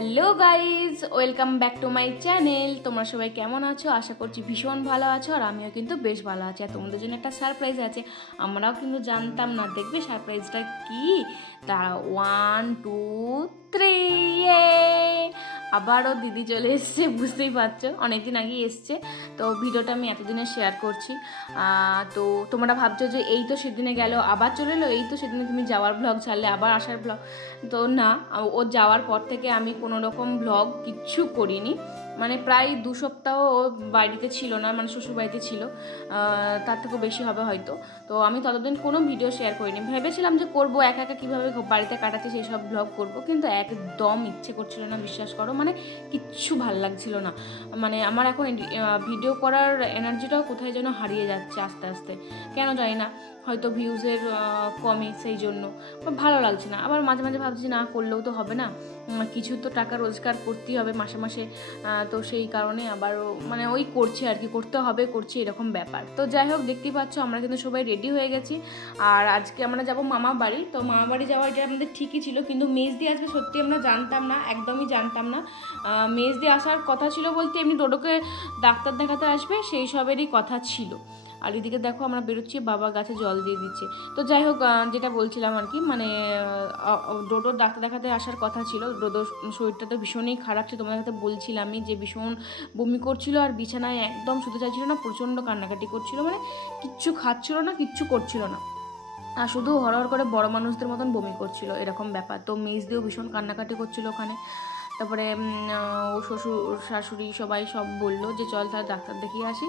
Hello guys, welcome back to my channel. তোমরা সবাই কেমন আছো? আশা করছি ভীষণ ভালো আছো, আর আমিও কিন্তু বেশ ভালো আছি। আর তোমাদের জন্য একটা সারপ্রাইজ আছে, আমরাও কিন্তু জানতাম না। দেখবে সারপ্রাইজটা কি? তারা 1 2 3 আবারও দিদি চলে এসছে, বুঝতেই পারছো অনেকদিন আগেই এসছে। তো ভিডিওটা আমি এতদিনে শেয়ার করছি। তো তোমরা ভাবছো যে এই তো সেদিনে গেল আবার চলে এলো, এই তো সেদিনে তুমি যাওয়ার ব্লগ ছাড়লে আবার আসার ব্লগ। তো না, ও যাওয়ার পর থেকে আমি কোনো রকম ব্লগ কিচ্ছু করিনি। মানে প্রায় 2 সপ্তাহ ও বাড়িতে ছিল না, মানে শ্বশুর বাড়িতে ছিল, তার থেকেও বেশি হবে হয়তো। তো আমি ততদিন কোনো ভিডিও শেয়ার করিনি। ভেবেছিলাম যে করবো একা একা কীভাবে বাড়িতে কাটাচ্ছি সেই সব ব্লগ করবো, কিন্তু একদম ইচ্ছে করছিল না, বিশ্বাস করো। মানে কিচ্ছু ভাল লাগছিল না। মানে আমার এখন ভিডিও করার এনার্জিটাও কোথায় যেন হারিয়ে যাচ্ছে আস্তে আস্তে, কেন জানি না। হয়তো ভিউজের কমে, সেই জন্য ভালো লাগছে না। আবার মাঝে মাঝে ভাবছি না করলেও তো হবে না, কিছু তো টাকা রোজগার করতেই হবে মাসে মাসে। তো সেই কারণে আবারও মানে ওই করছি আর কি, করতে হবে, করছি এরকম ব্যাপার। তো যাই হোক, দেখতেই পাচ্ছ আমরা কিন্তু সবাই রেডি হয়ে গেছি। আর আজকে আমরা যাব মামা বাড়ি। তো মামা বাড়ি যাওয়ার এটা আমাদের ঠিকই ছিল, কিন্তু মেজদি আসবে সত্যি আমরা জানতাম না, একদমই জানতাম না। মেজদি আসার কথা ছিল বলতে এমনি ডোডোকে ডাক্তার দেখাতে আসবে, সেই সবেরই কথা ছিল। আর এদিকে দেখো আমরা বেরোচ্ছি, বাবা গাছে জল দিয়ে দিচ্ছে। তো যাই হোক, যেটা বলছিলাম আর কি, মানে ডোডোর ডাক্তার দেখাতে আসার কথা ছিল। ডোডোর শরীরটা তো ভীষণই খারাপ ছিল, তোমাদের কাছে বলছিলামই যে ভীষণ বমি করছিল, আর বিছানায় একদম শুতে চাইছিল না, প্রচণ্ড কান্নাকাটি করছিল। মানে কিচ্ছু খাচ্ছিল না, কিচ্ছু করছিল না, আর শুধু হরহর করে বড় মানুষদের মতন বমি করছিল, এরকম ব্যাপার। তো মেজদিও ভীষণ কান্নাকাটি করছিল ওখানে। তারপরে ও শ্বশুর শাশুড়ি সবাই সব বললো যে চল তাহলে ডাক্তার দেখিয়ে আসি,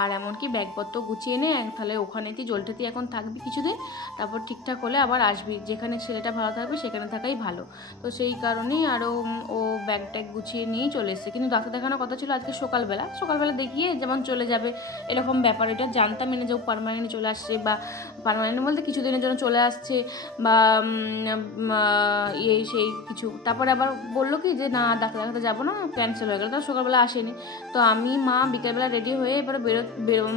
আর এমনকি ব্যাগপত্র গুছিয়ে নে, তাহলে ওখানেতেই জলটাতেই এখন থাকবি কিছুদিন, তারপর ঠিকঠাক হলে আবার আসবি, যেখানে ছেলেটা ভালো থাকবে সেখানে থাকাই ভালো। তো সেই কারণেই আরও ও ব্যাগ ট্যাগ গুছিয়ে নিয়েই চলে এসেছে। কিন্তু ডাক্তার দেখানোর কথা ছিল আজকে সকালবেলা দেখিয়ে যেমন চলে যাবে, এরকম ব্যাপার। এটা জানতামই না যে ও পার্মানেন্ট চলে আসছে, বা পার্মানেন্ট বলতে কিছুদিনের জন্য চলে আসছে, বা সেই কিছু। তারপরে আবার বললো কি যে না ডাক্তার দেখাতে যাবো না, ক্যান্সেল হয়ে গেল। তার সকালবেলা আসেনি। তো আমি মা বিকেলবেলা রেডি হয়ে এবারে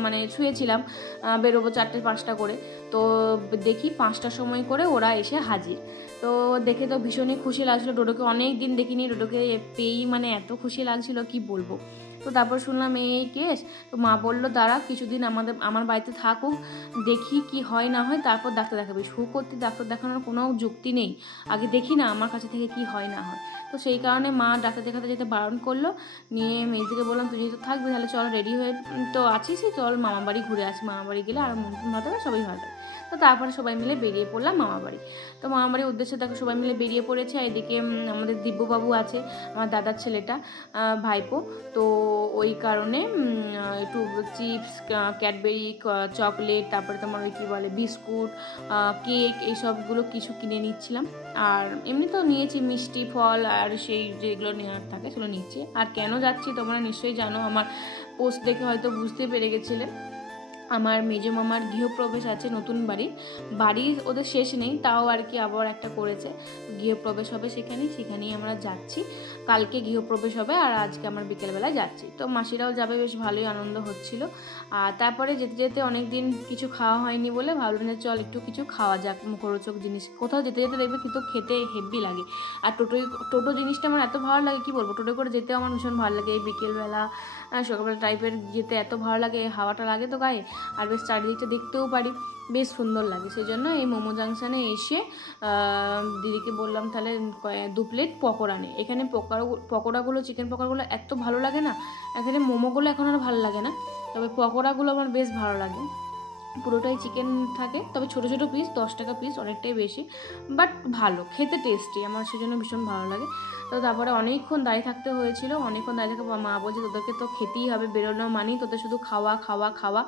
মানে শুয়েছিলাম, বেরোবো 4টে 5টা করে। তো দেখি 5টার সময় করে ওরা এসে হাজির। তো দেখে তো ভীষণই খুশি লাগছিলো, ডোডোকে অনেক দিন দেখিনি, ডোডোকে পেয়েই মানে এত খুশি লাগছিল কি বলবো। তো তারপর শুনলাম এই কেস। তো মা বললো দাঁড়া কিছুদিন আমার বাড়িতে থাকুক, দেখি কি হয় না হয়, তারপর ডাক্তার দেখাবি। শু করতে ডাক্তার দেখানোর কোনো যুক্তি নেই, আগে দেখি না আমার কাছে থেকে কি হয় না হয়। তো সেই কারণে মা ডাক্তার দেখাতে যেতে বারণ করলো। নিয়ে মেয়েদিকে বললাম তুই যেহেতু থাকবি তাহলে চল রেডি হয়ে তো আছিস, চল মামা বাড়ি ঘুরে আসি। মামা বাড়ি গেলে আর মন ভালো হবে, সবাই ভালো হবে। তো তারপরে সবাই মিলে বেরিয়ে পড়লাম মামা বাড়ি। তো মামা বাড়ির উদ্দেশ্যে দেখো সবাই মিলে বেরিয়ে পড়েছে। আর এদিকে আমাদের দিব্যবাবু আছে, আমার দাদার ছেলেটা, ভাইপো। তো ওই কারণে একটু চিপস, ক্যাডবেরি, চকলেট, তারপরে তোমার ওই কী বলে বিস্কুট, কেক, এইসবগুলো কিছু কিনে নিচ্ছিলাম। আর এমনি তো নিয়েছি মিষ্টি, ফল, আর সেই যেগুলো নেওয়ার থাকে সেগুলো নিচ্ছি। আর কেন যাচ্ছি তোমরা নিশ্চয়ই জানো, আমার পোস্ট দেখে হয়তো বুঝতে পেরে গেছিলে। আমার মেজো মামার গৃহপ্রবেশ আছে, নতুন বাড়ি ওদের শেষ নেই, তাও আর কি আবার একটা করেছে, গৃহপ্রবেশ হবে সেখানেই আমরা যাচ্ছি। কালকে গৃহপ্রবেশ হবে, আর আজকে আমার বিকেলবেলায় যাচ্ছি। তো মাসিরাও যাবে, বেশ ভালোই আনন্দ হচ্ছিল। আর তারপরে যেতে যেতে অনেক দিন কিছু খাওয়া হয়নি বলে ভাবলাম যে চল একটু কিছু খাওয়া যাক, মুখরোচক জিনিস। কোথাও যেতে যেতে দেখবে কিন্তু খেতে হেভি লাগে। আর টোটো জিনিসটা আমার এত ভালো লাগে, কি বলবো, টোটো করে যেতেও আমার ভীষণ ভালো লাগে। এই বিকেলবেলা সকালবেলা টাইপের যেতে এত ভালো লাগে, হাওয়াটা লাগে তো গায়ে, আর বেশ চারিদিকটা দেখতেও পারি, বেশ সুন্দর লাগে। সেই জন্য এই মোমো জাংশানে এসে দিদিকে বললাম তাহলে 2 প্লেট পকোড়া নে। এখানে পকোড়াগুলো, চিকেন পকোড়াগুলো এত ভালো লাগে না, এখানে মোমোগুলো এখন আর ভালো লাগে না, তবে পকোড়াগুলো আমার বেশ ভালো লাগে। পুরোটাই চিকেন থাকে, তবে ছোটো ছোটো পিস, 10 টাকা পিস, অনেকটাই বেশি, বাট ভালো খেতে, টেস্টি, আমার সেই জন্য ভীষণ ভালো লাগে। তো তারপরে অনেকক্ষণ দাঁড়িয়ে থাকতে হয়েছিল, অনেকক্ষণ দাঁড়িয়ে থাকতে মা বলছে তোদেরকে তো খেতেই হবে, বেরোনো মানেই তোদের শুধু খাওয়া খাওয়া খাওয়া,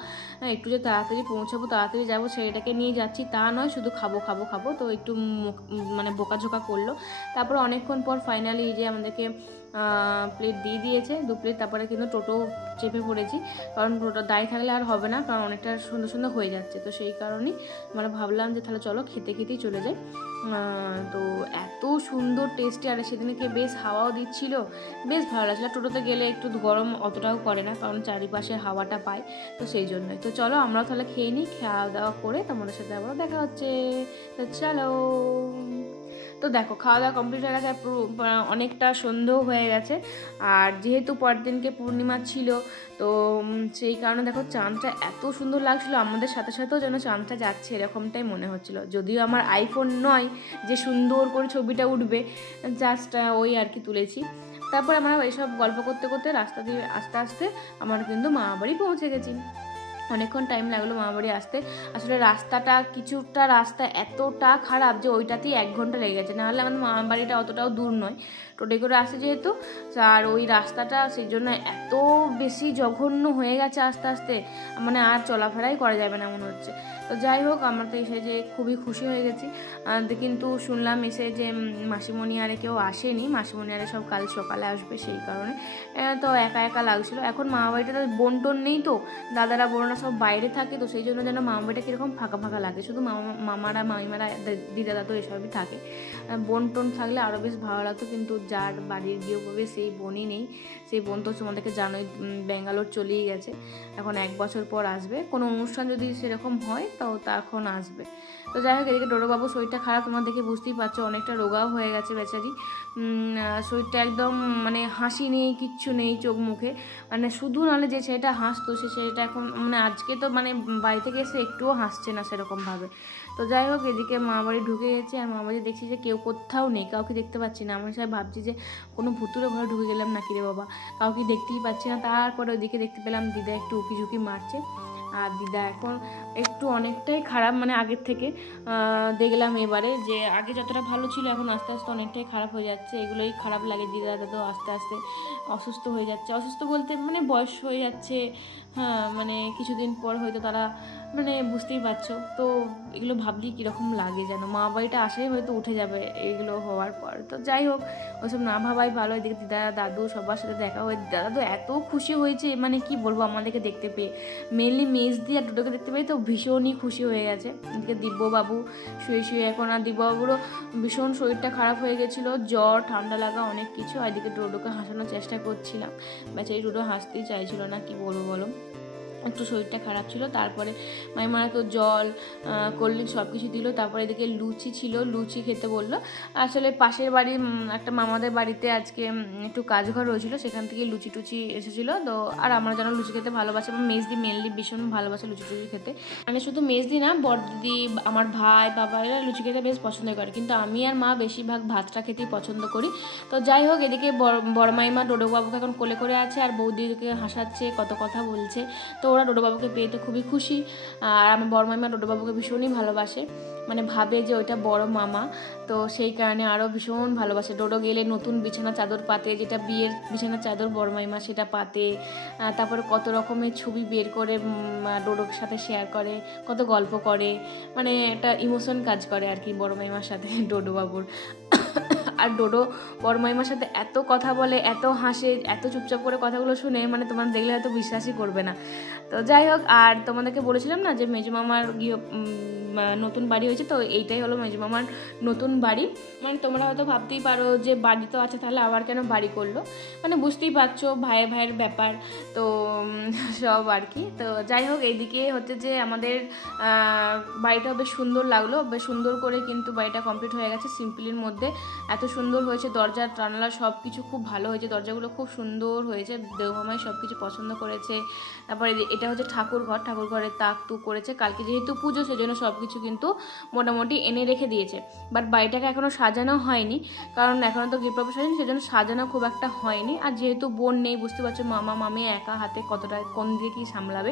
একটু যে তাড়াতাড়ি পৌঁছাবো, তাড়াতাড়ি যাবো, ছেলেটাকে নিয়ে যাচ্ছি তা নয়, শুধু খাবো খাবো খাবো। তো একটু মানে বোকাঝোকা করলো। তারপর অনেকক্ষণ পর ফাইনালি যে আমাদেরকে প্লেট দিয়ে দিয়েছে, 2 প্লেট। তারপরে কিন্তু টোটো চেপে পড়েছি, কারণ টোটো দাঁড়িয়ে থাকলে আর হবে না, কারণ অনেকটা সুন্দর সুন্দর হয়ে যাচ্ছে। তো সেই কারণেই মানে ভাবলাম যে তাহলে চলো খেতে খেতেই চলে যাই। তো এত সুন্দর টেস্টি, আর সেদিনকে বেশ হাওয়াও দিচ্ছিল, বেশ ভালো লাগছিল। টোটোতে গেলে একটু গরম অতটাও করে না, কারণ চারিপাশে হাওয়াটা পায়, তো সেই জন্যই। তো চলো আমরাও তাহলে খেয়ে নিই, খাওয়া দাওয়া করে তোমাদের সাথে আবার দেখা হচ্ছে। তো চলো। তো তো দেখো খাওয়া দাওয়া কমপ্লিট হয়ে গেছে, অনেকটা সন্ধ্যেও হয়ে গেছে। আর যেহেতু পরের দিনকে পূর্ণিমা ছিল, তো সেই কারণে দেখো চাঁদটা এত সুন্দর লাগছিলো, আমাদের সাথে সাথেও যেন চাঁদটা যাচ্ছে এরকমটাই মনে হচ্ছিলো। যদিও আমার আইফোন নয় যে সুন্দর করে ছবিটা উঠবে, জাস্ট ওই আর কি তুলেছি। তারপর আমরা এইসব গল্প করতে করতে রাস্তা দিয়ে আস্তে আস্তে আমরা কিন্তু মামাবাড়ি পৌঁছে গেছি। অনেকক্ষণ টাইম লাগলো মামাবাড়ি আসতে। আসলে রাস্তাটা কিছুটা রাস্তা এতটা খারাপ যে ওইটাতেই 1 ঘন্টা লেগে গেছে, নাহলে আমাদের মামাবাড়িটা অতটাও দূর নয়, টোটো করে আসে যেহেতু। আর ওই রাস্তাটা সেই জন্য এত বেশি জঘন্য হয়ে গেছে আস্তে আস্তে, মানে আর চলাফেরাই করা যাবে না মনে হচ্ছে। তো যাই হোক, আমরা তো এসে যে খুবই খুশি হয়ে গেছি। কিন্তু শুনলাম এসে যে মাসিমণি আরে কেউ আসেনি, মাসিমণি আরে সব কাল সকালে আসবে, সেই কারণে তো একা একা লাগছিলো। এখন মামাবাড়িটা বোন টোন নেই, তো দাদারা বোনরা সব বাইরে থাকে, তো সেই জন্য যেন মামাবাড়িটা কীরকম ফাঁকা ফাঁকা লাগে, শুধু মামারা মামিমারা দিদা দাদু এসবই থাকে। বোন টোন থাকলে আরও বেশ ভালো লাগতো, কিন্তু যার বাড়ির গিয়ে হবে সেই বোনই নেই। সেই বোন তো তোমাদেরকে জানোই ব্যাঙ্গালোর চলেই গেছে, এখন 1 বছর পর আসবে। কোনো অনুষ্ঠান যদি সেরকম হয় তো তখন আসবে। তো যাই হোক, এদিকে ডোডোবাবু শরীরটা খারাপ, তোমরা দেখে বুঝতেই পারছো, অনেকটা রোগাও হয়ে গেছে বেচারি। শরীরটা একদম মানে হাসি নেই, কিচ্ছু নেই চোখ মুখে, মানে শুধু নাহলে যে ছেলেটা হাসতো সে ছেলেটা এখন মানে আজকে তো মানে বাড়ি থেকে এসে একটুও হাসছে না সেরকমভাবে। তো যাই হোক, এদিকে মামাবাড়ি ঢুকে গেছে, আর মামাবাড়ি দেখছি যে কেউ কোথাও নেই, কাউকে দেখতে পাচ্ছি না। আমরা সবাই ভাবছি যে কোনো ভুতুরে ঘরে ঢুকে গেলাম নাকি রে বাবা, কাউকে দেখতেই পাচ্ছি না। তারপরে ওইদিকে দেখতে পেলাম দিদা একটু উকি ঝুঁকি মারছে, আর দিদা এখন একটু অনেকটাই খারাপ, মানে আগের থেকে দেখলাম এবারে যে আগে যতটা ভালো ছিল এখন আস্তে আস্তে অনেকটাই খারাপ হয়ে যাচ্ছে। এগুলোই খারাপ লাগে, দিদা দাদা আস্তে আস্তে অসুস্থ হয়ে যাচ্ছে। অসুস্থ বলতে মানে বয়স হয়ে যাচ্ছে, হ্যাঁ, মানে কিছুদিন পর হয়তো তারা মানে বুঝতেই পারছো। তো এগুলো ভাবলেই কীরকম লাগে যেন, মা বাড়িটা আসলেই হয়তো উঠে যাবে এগুলো হওয়ার পর। তো যাই হোক, ওইসব না ভাবাই ভালো। এদিকে দিদা দাদু সবার সাথে দেখা হয়ে দিদা দাদু এত খুশি হয়েছে, মানে কি বলবো আমাদেরকে দেখতে পেয়ে, মেনলি মেজদি আর ডোডোকে দেখতে পেয়ে তো ভীষণই খুশি হয়ে গেছে। এদিকে দিব্যবাবু শুয়ে শুয়ে এখন, আর দিব্যবাবুরও ভীষণ শরীরটা খারাপ হয়ে গেছিলো, জ্বর ঠান্ডা লাগা অনেক কিছু। আর এদিকে ডোডোকে হাসানোর চেষ্টা করছিলাম, বেচারি ডোডো হাসতেই চাইছিল না, কি বলবো বলো, একটু শরীরটা খারাপ ছিল। তারপরে মাইমারা তো জল কোল্ড ড্রিঙ্ক সব কিছু দিল। তারপরে এদিকে লুচি ছিল, লুচি খেতে বললো। আসলে পাশের বাড়ির একটা মামাদের বাড়িতে আজকে একটু কাজঘর হয়েছিল, সেখান থেকে লুচি টুচি এসেছিলো। তো আর আমরা যেন লুচি খেতে ভালোবাসি, এবং মেজদি মেনলি ভীষণ ভালোবাসে লুচি টুচি খেতে। মানে শুধু মেজদি না, বড়দিদি, আমার ভাই, বাবা এরা লুচি খেতে বেশ পছন্দ করে, কিন্তু আমি আর মা বেশিরভাগ ভাতটা খেতেই পছন্দ করি। তো যাই হোক, এদিকে বড় মাইমা ডোডোবাবুকে এখন কোলে করে আছে, আর বৌদিকে হাসাচ্ছে, কত কথা বলছে। তো ওরা ডোডোবাবুকে পেয়ে তো খুবই খুশি। আর আমার বড় মাইমা ডোডোবাবুকে ভীষণই ভালোবাসে, মানে ভাবে যে ওইটা বড় মামা, তো সেই কারণে আরও ভীষণ ভালোবাসে। ডোডো গেলে নতুন বিছানা চাদর পাতে, যেটা বিয়ের বিছানা চাদর বড় মাইমা সেটা পাতে। তারপরে কত রকমের ছবি বের করে ডোডোর সাথে শেয়ার করে, কত গল্প করে, মানে একটা ইমোশন কাজ করে আর কি বড় মাইমার সাথে ডোডোবাবুর। আর ডোডো বড় মাইমার সাথে এত কথা বলে, এত হাসে, এত চুপচাপ করে কথাগুলো শুনে, মানে তোমার দেখলে হয়তো বিশ্বাসই করবে না। তো যাই হোক, আর তোমাদেরকে বলেছিলাম না যে মেজো মামার নতুন বাড়ি হয়েছে, তো এইটাই হলো মেজো মামার নতুন বাড়ি। মানে তোমরা হয়তো ভাবতেই পারো যে বাড়ি তো আছে, তাহলে আবার কেন বাড়ি করলো, মানে বুঝতেই পারছো ভাইয়ের ব্যাপার, তো সব আর কি। তো যাই হোক, এইদিকে হচ্ছে যে আমাদের বাড়িটা বেশ সুন্দর লাগলো, বেশ সুন্দর করে কিন্তু বাড়িটা কমপ্লিট হয়ে গেছে সিম্পলির মধ্যে। এত সুন্দর হয়েছে, দরজা জানালা সব কিছু খুব ভালো হয়েছে, দরজাগুলো খুব সুন্দর হয়েছে, দেওমামাই সব কিছু পছন্দ করেছে। তারপরে এটা হচ্ছে ঠাকুর ঘরের তাক তু করেছে, কালকে যেহেতু পুজো সেজন্য সব কিছু কিন্তু মোটামুটি এনে রেখে দিয়েছে। বাট বাড়িটাকে এখনও সাজানো হয়নি, কারণ এখনও তো গৃহপ্রবেশ হয়নি, সেজন্য সাজানো খুব একটা হয়নি। আর যেহেতু বোন নেই, বুঝতে পারছো মামা মামি একা হাতে কতটা কোন দিকে কী সামলাবে,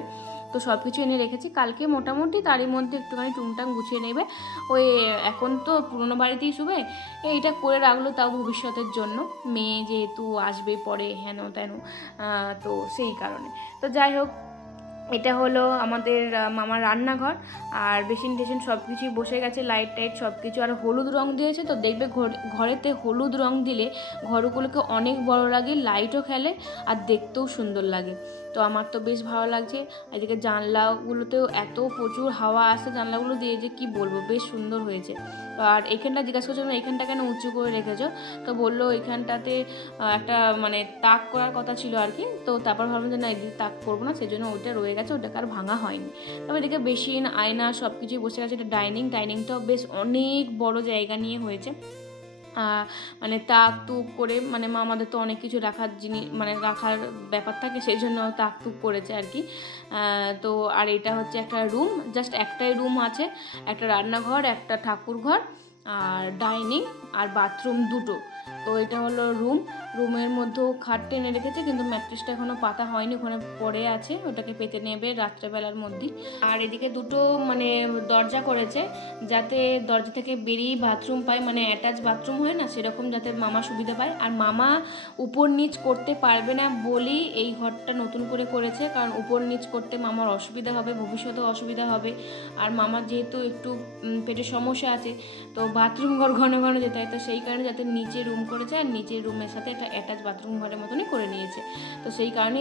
তো সব কিছু এনে রেখেছি। কালকে মোটামুটি তারই মধ্যে একটুখানি টুংটাং গুছিয়ে নেবে। ওই এখন তো পুরোনো বাড়িতেই শুবে, এইটা করে রাখলো তাও ভবিষ্যতের জন্য, মেয়ে যেহেতু আসবে পরে হেন তেন, তো সেই কারণে। তো যাই হোক, এটা হলো আমাদের মামার রান্নাঘর, আর বেসিন টেসিন সব কিছুই বসে গেছে, লাইট টাইট সব কিছু। আর হলুদ রং দিয়েছে, তো দেখবে ঘরেতে হলুদ রং দিলে ঘরগুলোকে অনেক বড় লাগে, লাইটও খেলে আর দেখতেও সুন্দর লাগে। তো আমার তো বেশ ভালো লাগছে। এদিকে জানলাগুলোতেও এত প্রচুর হাওয়া আসছে জানলাগুলো দিয়ে, যে কি বলবো, বেশ সুন্দর হয়েছে। আর এখানটা জিজ্ঞাসা করছিলাম এখানটা কেন উঁচু করে রেখেছো, তো বললো এখানটাতে একটা মানে তাক করার কথা ছিল আর কি। তো তারপর ভাবলাম যে না, এদিকে তাক করবো না, সেজন্য ওইটা রয়ে গেছে, ওটাকে আর ভাঙা হয়নি। তবে এদিকে বেসিন আয়না সব কিছুই বসে গেছে। এটা ডাইনিংটাও বেশ অনেক বড় জায়গা নিয়ে হয়েছে। মানে তাক তুক করে, মানে মা আমাদের তো অনেক কিছু রাখার জিনিস মানে রাখার ব্যাপার থাকে, সেই জন্য তাক তুক করেছে আর কি। তো আর এটা হচ্ছে একটা রুম, জাস্ট একটাই রুম আছে, একটা রান্নাঘর, একটা ঠাকুর ঘর, আর ডাইনিং আর বাথরুম দুটো। তো এটা হলো রুম। রুমের মধ্যেও খাট টেনে রেখেছে, কিন্তু ম্যাট্রেসটা এখনও পাতা হয়নি, ওখানে পড়ে আছে, ওটাকে পেতে নেবে রাত্রেবেলার মধ্যেই। আর এদিকে দুটো মানে দরজা করেছে, যাতে দরজা থেকে বেরিয়ে বাথরুম পায়, মানে অ্যাটাচ বাথরুম হয় না সেরকম, যাতে মামা সুবিধা পায়। আর মামা উপর নিচ করতে পারবে না বলেই এই ঘরটা নতুন করে করেছে, কারণ উপর নিচ করতে মামার অসুবিধা হবে, ভবিষ্যতেও অসুবিধা হবে। আর মামার যেহেতু একটু পেটের সমস্যা আছে, তো বাথরুম ঘর ঘন ঘন যেতে হয়, তো সেই কারণে যাতে নিচে রুম করেছে, আর নিচের রুমের সাথে একটা অ্যাটাচ বাথরুম ঘরের মতনই করে নিয়েছে। তো সেই কারণে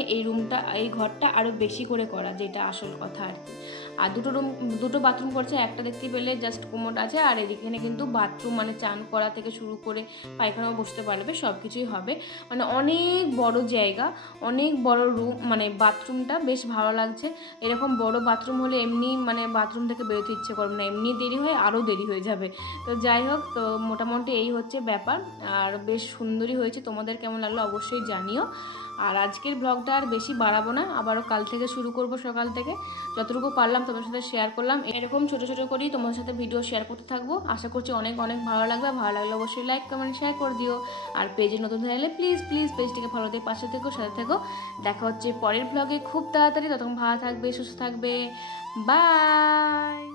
এই ঘরটা আরও বেশি করে করা, যেটা আসল কথা আর কি। আর দুটো বাথরুম করছে, একটা দেখতে পেলে জাস্ট কোমোড আছে, আর এখানে কিন্তু বাথরুম মানে চান করা থেকে শুরু করে পায়খানাও বসতে পারবে, সব কিছুই হবে। মানে অনেক বড় জায়গা, অনেক বড় রুম, মানে বাথরুমটা বেশ ভালো লাগছে। এরকম বড় বাথরুম হলে এমনি মানে বাথরুম থেকে বেরোতে ইচ্ছে করবে না, এমনি দেরি হয়, আরও দেরি হয়ে যাবে। তো যাই হোক, তো মোটামুটি এই হচ্ছে ব্যাপার, আর বেশ সুন্দরই হয়েছে। তোমাদের কেমন লাগলো অবশ্যই জানিও। আর আজকের ব্লগটা আর বেশি বাড়াবো না, আবারও কাল থেকে শুরু করব, সকাল থেকে যতটুকু পারলাম তোমাদের সাথে শেয়ার করলাম। এরকম ছোটো ছোটো করেই তোমাদের সাথে ভিডিও শেয়ার করতে থাকবো, আশা করছি অনেক অনেক ভালো লাগবে। ভালো লাগলে অবশ্যই লাইক কমেন্ট শেয়ার করে দিও, আর পেজে নতুন থাকলে প্লিজ প্লিজ পেজটিকে ফলো দিয়ে পাশে থেকো, সাথে থেকো। দেখা হচ্ছে পরের ব্লগে খুব তাড়াতাড়ি, ততক্ষণ ভালো থাকবে, সুস্থ থাকবে, বাই।